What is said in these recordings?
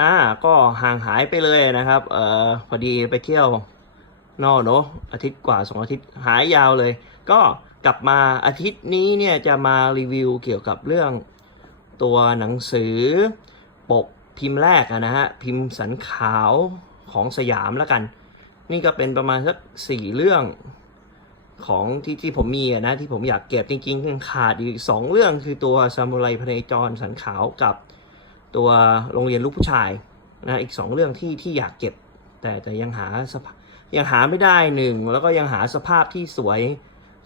อ่าก็ห่างหายไปเลยนะครับเอ่อพอดีไปเที่ยวนอกเนอะอาทิตย์กว่าสองอาทิตย์หายยาวเลย ก็กลับมาอาทิตย์นี้เนี่ยจะมารีวิวเกี่ยวกับเรื่องตัวหนังสือปกพิมพ์แรกอะนะฮะพิมพ์สันขาวของสยามแล้วกัน นี่ก็เป็นประมาณสักสี่เรื่องของที่ที่ผมมีนะที่ผมอยากเก็บจริงๆขาดอีกสองเรื่องคือตัวซามูไรพเนจรสันขาวกับ ตัวโรงเรียนลูกผู้ชายนะอีกสองเรื่องที่ที่อยากเก็บ แต่แต่ยังหาสภาพยังหาไม่ได้หนึ่งแล้วก็ยังหาสภาพที่สวย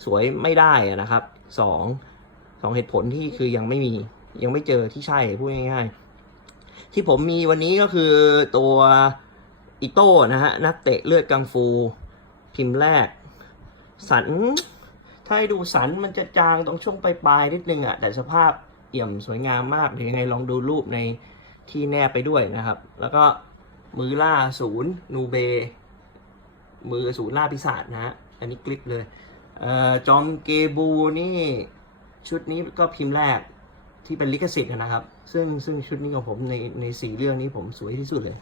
สวยไม่ได้นะครับสองสองเหตุผลที่คือยังไม่มียังไม่เจอที่ใช่พูดง่ายๆ ที่ผมมีวันนี้ก็คือตัวอิโต้นะฮะนักเตะเลือดกังฟู พิมพ์แรก สัน ถ้าให้ดูสันมันจะจางตรงช่วงปลายๆนิดนึงอะแต่สภาพ เอี่ยมสวยงามมากเดี๋ยวยังไงลองดูรูปในที่แนบไปด้วยนะครับ แล้วก็มือล่าศูนย์นูเบ มือศูนย์ล่าปีศาจนะฮะอันนี้คลิปเลยเอ่อจอมเกบูนี่ชุดนี้ก็พิมพ์แรกที่เป็นลิขสิทธิ์นะครับ ซึ่งซึ่งชุดนี้ของผมในในสี่เรื่องนี้ผมสวยที่สุดเลย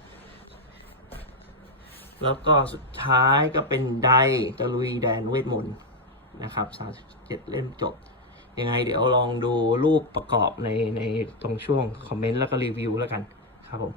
แล้วก็สุดท้ายก็เป็นไดตะลุยแดนเวทมนต์นะครับสามเจ็ดเล่มจบ ยังไงเดี๋ยวลองดูรูปประกอบในในตรงช่วงคอมเมนต์แล้วก็รีวิวแล้วกันครับผม